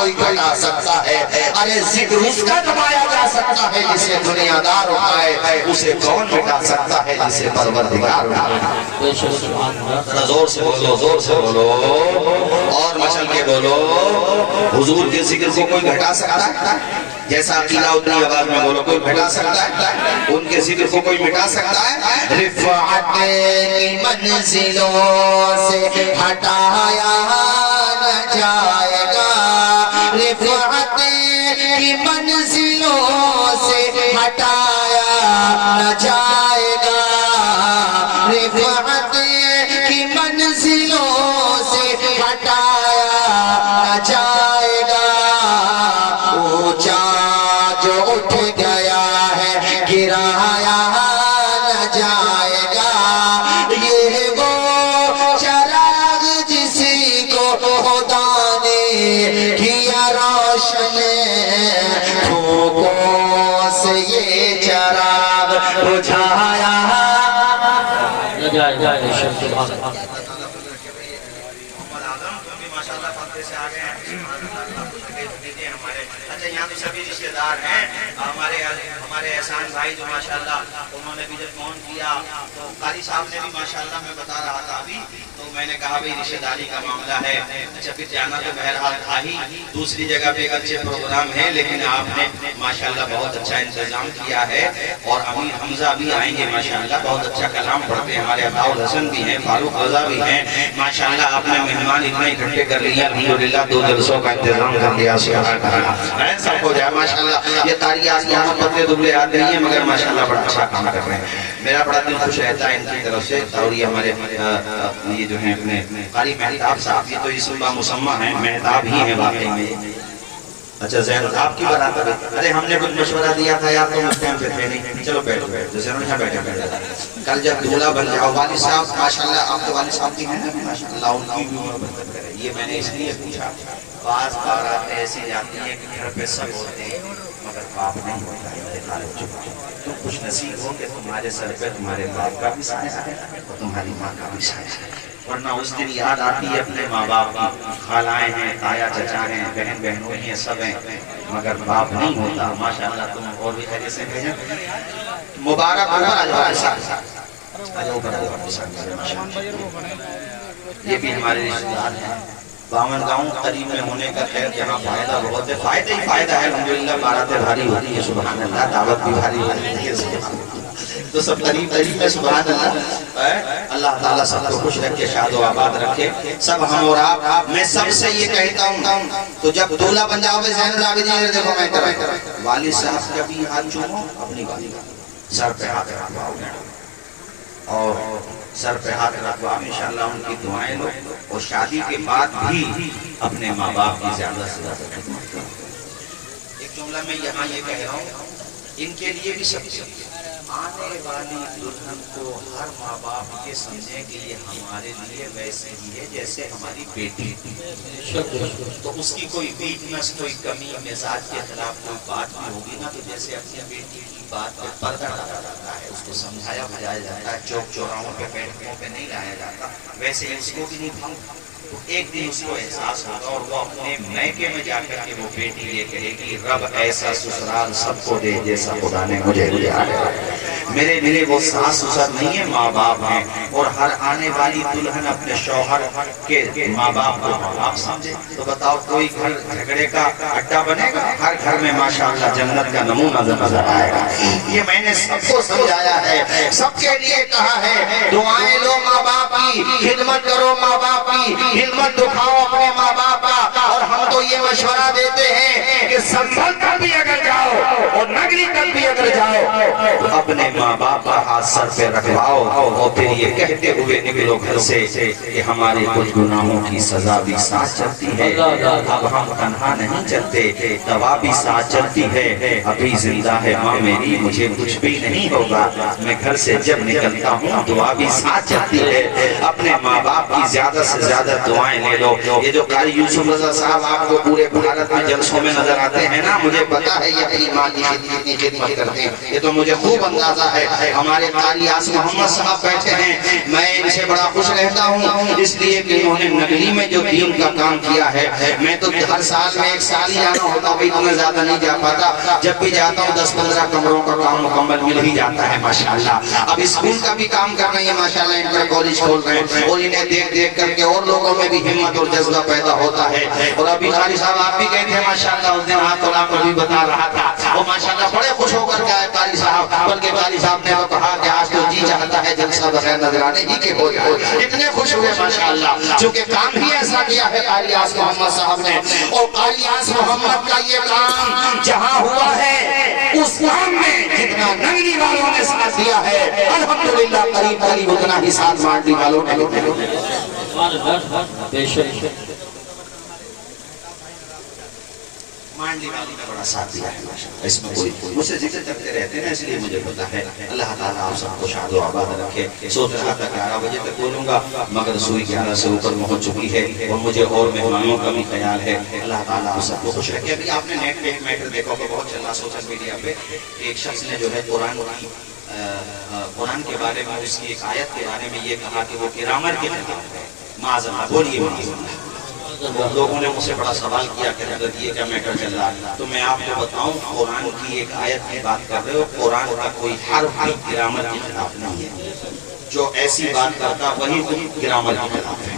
کوئی گھٹا سکتا ہے؟ ارے ذکر اس کا دبایا جا سکتا ہے جسے دنیا دار اٹھائے، اسے کون مٹا سکتا ہے جسے پروردگار اٹھائے؟ زور سے بولو، زور سے بولو اور مچل کے بولو، حضور کے ذکر کو کوئی گھٹا سکتا ہے؟ جیسا عقیدہ اتنی آواز میں بولو، کوئی مٹا سکتا ہے؟ ان کے ذکر کو کوئی مٹا سکتا ہے؟ رفعت کی منزلوں سے ہٹایا نہ جائے گا، رفعت کی منزلوں سے ہٹایا نہ جائے گا، رفعت کی منزلوں سے ہٹایا نہ جائے گا، اونچا جو اٹھ گیا ہے گرایا نہ جائے گا، یہ وہ چراغ جسی کو خدا نے کیا روشن، پھوکوں سے یہ چراغ بجھایا نہ جائے گا۔ سبھی رشتہ دار ہیں ہمارے احسان بھائی جو ماشاءاللہ انہوں نے بھی جب فون کیا تو قاری صاحب نے بھی ماشاءاللہ میں بتا رہا تھا ابھی، تو میں نے کہا بھئی رشتہ داری کا معاملہ ہے، اچھا پھر جانا تو بہرحال تھا ہی، دوسری جگہ پہ ایک اچھے پروگرام ہے، لیکن آپ نے ماشاءاللہ بہت اچھا انتظام کیا ہے، اور امیر حمزہ بھی آئیں گے ماشاءاللہ، بہت اچھا کلام پڑھتے ہیں، ہمارے عطاء الحسن بھی ہیں، فاروق رضا بھی ہیں ماشاءاللہ، آپ نے مہمان اتنے اکٹھے کر لیا، الحمدللہ 2 جلسوں کا انتظام کر لیا، سبحان اللہ، سب کو جائے ماشاءاللہ، یہ تاریخ یہاں پتلے دبلے آتے نہیں ہیں مگر ماشاءاللہ بڑا اچھا کام کر رہے ہیں، میرا بڑا دل خوش رہتا ہے ان کی طرف سے، اور یہ ہمارے یہ جو ہیں اپنے قاری مہتاب صاحب، یہ تو اس اللہ مسمہ ہیں، مہتاب ہی ہیں واقعی میں، اچھا زین آپ کی بات آتا ہے، ارے ہم نے کچھ مشورہ دیا تھا یار تم اس ٹائم پہ تھے نہیں، چلو بیٹھو بیٹھو زین یہاں بیٹھے بیٹھے، کل جب دولہ بن جاؤ، والد صاحب ماشاءاللہ آپ کے والد صاحب کی ہیں ماشاءاللہ، ان کی بھی عمر برکت کرے، یہ میں نے اس لیے پوچھا، بعض بارات ایسی جاتی ہیں کہ گھر پہ سب ہوتے ہیں مگر باپ نہیں ہوتا، انتقال ہو چکا ہے، تم خوش نصیب ہو کہ تمہارے سر پہ تمہارے باپ کا بھی سایہ ہے اور تمہاری ماں کا بھی سایہ ہے، ورنہ اس دن یاد آتی ہے اپنے ماں باپ کی، خالائیں ہیں، تایا چچا ہیں، بہن بہنوں ہیں، سب ہیں، مگر باپ نہیں ہوتا، ماشاءاللہ تم اور بھی خیریت سے بھیجیں، مبارک اوپر آ جاؤ آجاؤ اوپر آ جاؤ، یہ بھی ہمارے رشتہ دار ہیں، 52 گاؤں قریب میں ہونے کا خیر جہاں فائدہ بہت ہے، فائدہ ہی فائدہ ہے، الحمدللہ باراتیں بھاری ہوتی ہے، سبحان اللہ، دعوت بھی بھاری ہوتی ہے، تو سب قریب قریب میں سبحان اللہ، اللہ تعالیٰ سب کو خوش رکھے، شاد و آباد رکھے، سب ہم اور آپ، میں سب سے یہ کہتا ہوں، تو جب دولہ بن جاؤ گے زین العابدین دیکھو میں کرا والد صاحب کا بھی ہاتھ چومو، اپنی والد سر پہ ہاتھ رکھواؤ اور سر پہ ہاتھ رکھوا انشاءاللہ ان کی دعائیں لو، اور شادی کے بعد بھی اپنے ماں باپ کی زیادہ سے زیادہ خدمت کرو۔ ایک جملہ میں یہاں یہ کہہ رہا ہوں، ان کے لیے بھی سب سے آنے والی دلہن کو ہر ماں باپ کے سمجھنے کے لیے ہمارے لیے ویسے ہی ہے جیسے ہماری بیٹی، تو اس کی کوئی ویکنس، کوئی کمی، مزاج کے خلاف کوئی بات بھی ہوگی نا، تو جیسے اپنی بیٹی کی بات پہ پردہ ڈالا جاتا ہے، اس کو سمجھایا بجایا جاتا ہے، چوک چوراہوں پہ بیٹھوں پہ نہیں لایا جاتا، ویسے ہی اس کو بھی نہیں بھاؤ، تو ایک دن اس کو احساس ہوگا اور وہ اپنے میکے میں جا کر کے وہ بیٹی یہ کہے گی رب ایسا سسرال سب کو دے جیسا خدا نے مجھے دیا ہے، میرے وہ ساس سسر نہیں ہیں، ماں باپ ہیں، اور ہر آنے والی دلہن اپنے شوہر کے ماں باپ کو ماں باپ سمجھے، تو بتاؤ کوئی گھر جھگڑے کا اڈا بنے گا؟ ہر گھر میں ماشاءاللہ جنت کا نمونہ نظر آئے گا، یہ میں نے سب کو سمجھایا ہے، سب کے لیے کہا ہے، دعائیں لو ماں باپ کی، خدمت کرو ماں باپ کی، خدمت دکھاؤ اپنے ماں باپ کا، اور ہم تو یہ مشورہ دیتے ہیں کہ سنبھل کر بھی اگر جاؤ اور نگری کر بھی اگر جاؤ تو اپنے ماں باپ کا ہاتھ سر پہ رکھواؤ، اور پھر یہ کہتے ہوئے نکلو گھر سے کہ ہمارے کچھ گناہوں کی سزا بھی ساتھ چلتی ہے، اب ہم تنہا نہیں چلتے، دوا بھی ساتھ چلتی ہے، ابھی زندہ ہے ماں میری، مجھے کچھ بھی نہیں ہوگا، میں گھر سے جب نکلتا ہوں دعا بھی ساتھ چلتی ہے، اپنے ماں باپ کی زیادہ سے زیادہ دعائیں لے لو۔ یہ جو قاری یوسف رضا صاحب آپ کو پورے بھارت میں جلسوں میں نظر آتے ہیں نا، مجھے پتا ہے یہ اپنی ماں کی اتنی خدمت کرتے ہیں، یہ تو مجھے خوب اندازہ ہے۔ ہمارے قاری آصف محمد صاحب بیٹھے ہیں، میں ان سے بڑا خوش رہتا ہوں اس لیے کہ انہوں نے نگری میں جو دین کا کام کیا ہے۔ میں تو ہر سال میں ایک سال ہی جانا ہوتا، بھئی اتنا زیادہ نہیں جا پاتا، جب بھی جاتا ہوں 10-15 کمروں کا کام مکمل مل ہی جاتا ہے ماشاءاللہ۔ اب اسکول کا بھی کام کر رہے ہیں ماشاءاللہ، انٹر کالج کھول رہے ہیں، اور انہیں دیکھ دیکھ کر کے اور لوگوں میں بھی ہمت اور جذبہ پیدا ہوتا ہے۔ اور ابھی قاری صاحب آپ بھی گئے تھے ماشاءاللہ، اس دن ہاتھ تولا پر بھی بتا رہا تھا، وہ ماشاءاللہ بڑے خوش ہو کر کے آئے قاری صاحب، بلکہ قاری صاحب نے تو کہا کہ آج تو جی چاہتا ہے جلسہ بغیر نظرانے ہی کے ہو جائے۔ اتنے خوش ہوئے ماشاءاللہ، چونکہ کام ہی ایسا کیا ہے قاری آصف محمد صاحب نے، اور قاری آصف محمد کا یہ کام جہاں ہوا ہے اس کام میں جتنا نگری والوں نے ساتھ دیا ہے الحمدللہ قریب قریب اتنا ہی ساتھ مانڈی والوں نے مانڈی والوں نے بڑا ساتھ دیا ہے ماشاءاللہ۔ اس میں کوئی مجھ سے ذکر کرتے رہتے ہیں اس لیے مجھے پتا ہے۔ اللہ تعالیٰ آپ سب کو شاد و آباد رکھے۔ سوچ رہا تھا 11 بجے تک بولوں گا مگر سوئی 11 سے اوپر پہنچ چکی ہے اور مجھے اور مہمانوں کا بھی خیال ہے۔ اللہ تعالیٰ آپ سب کو خوش رکھے۔ ابھی آپ نے نیٹ پہ ایک میٹر دیکھا کہ بہت چل رہا سوشل میڈیا پہ، ایک شخص نے جو ہے قرآن کے بارے میں اس کی ایک آیت کے بارے میں یہ کہا کہ وہ گرامر کے خلاف ہے۔ معاذاللہ بولیے معاذاللہ۔ لوگوں نے مجھ سے بڑا سوال کیا کہ حضرت یہ کیا میٹر چل رہا ہے، تو میں آپ کو بتاؤں قرآن کی ایک آیت کی بات کر رہے ہو، قرآن کا کوئی حرف بھی گرامر کے خلاف نہیں ہے۔ جو ایسی بات کرتا وہی خود گرامر کے خلاف ہے۔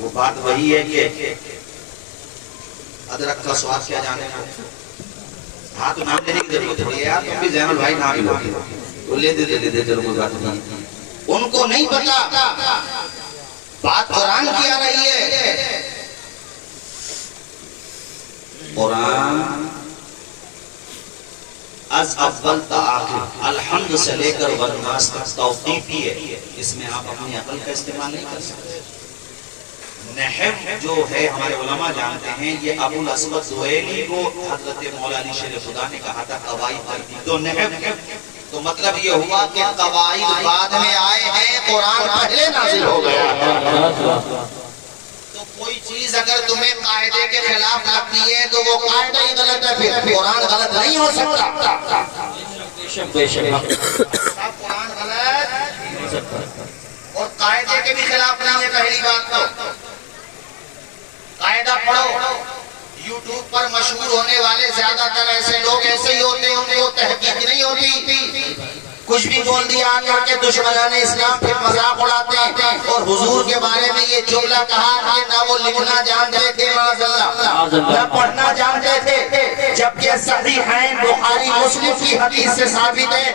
وہ بات وہی ہے کہ ادرک کا سواد کیا جانے کو، ہاں تو نام لینے کی ضرورت ہے یار، تم بھی زین البھائی نام ہی لوگی وہ لے دے ضرور بات نہیں۔ ان کو نہیں پتا بات قرآن کی آ رہی ہے۔ قرآن از اول تا آخر الحمد سے لے کر والناس تک توقیفی ہے، اس میں آپ اپنی عقل کا استعمال نہیں کر سکتے۔ نحو جو ہے ہمارے علماء جانتے ہیں، یہ ابو الاسود زویلی کو حضرت مولا علی شیر خدا نے کہا تھا قواعد ترتیب تو نحو، تو مطلب یہ ہوا کہ قواعد بعد میں آئے ہیں، قرآن پہلے نازل ہو گیا۔ تو کوئی چیز اگر تمہیں قاعدے کے خلاف لگتی ہے تو وہ قاعدہ ہی غلط ہے، پھر قرآن غلط نہیں ہو سکتا۔ بے شک قرآن غلط اور قاعدے کے بھی خلاف نہیں ہے۔ پہلی بات تو قاعدہ پڑھو، یوٹیوب پر مشہور ہونے والے زیادہ تر ایسے لوگ ایسے ہی ہوتے ہیں، ان کو تحقیق نہیں ہوتی، کچھ بھی بول دیا آ کے دشمنان اسلام پھر مذاق اڑاتے ہیں۔ اور حضور کے بارے میں یہ جملہ کہا کہ نہ وہ لکھنا جانتے تھے معاذاللہ، نہ پڑھنا جانتے تھے، جبکہ صحیحین بخاری مسلم کی حدیث سے ثابت ہے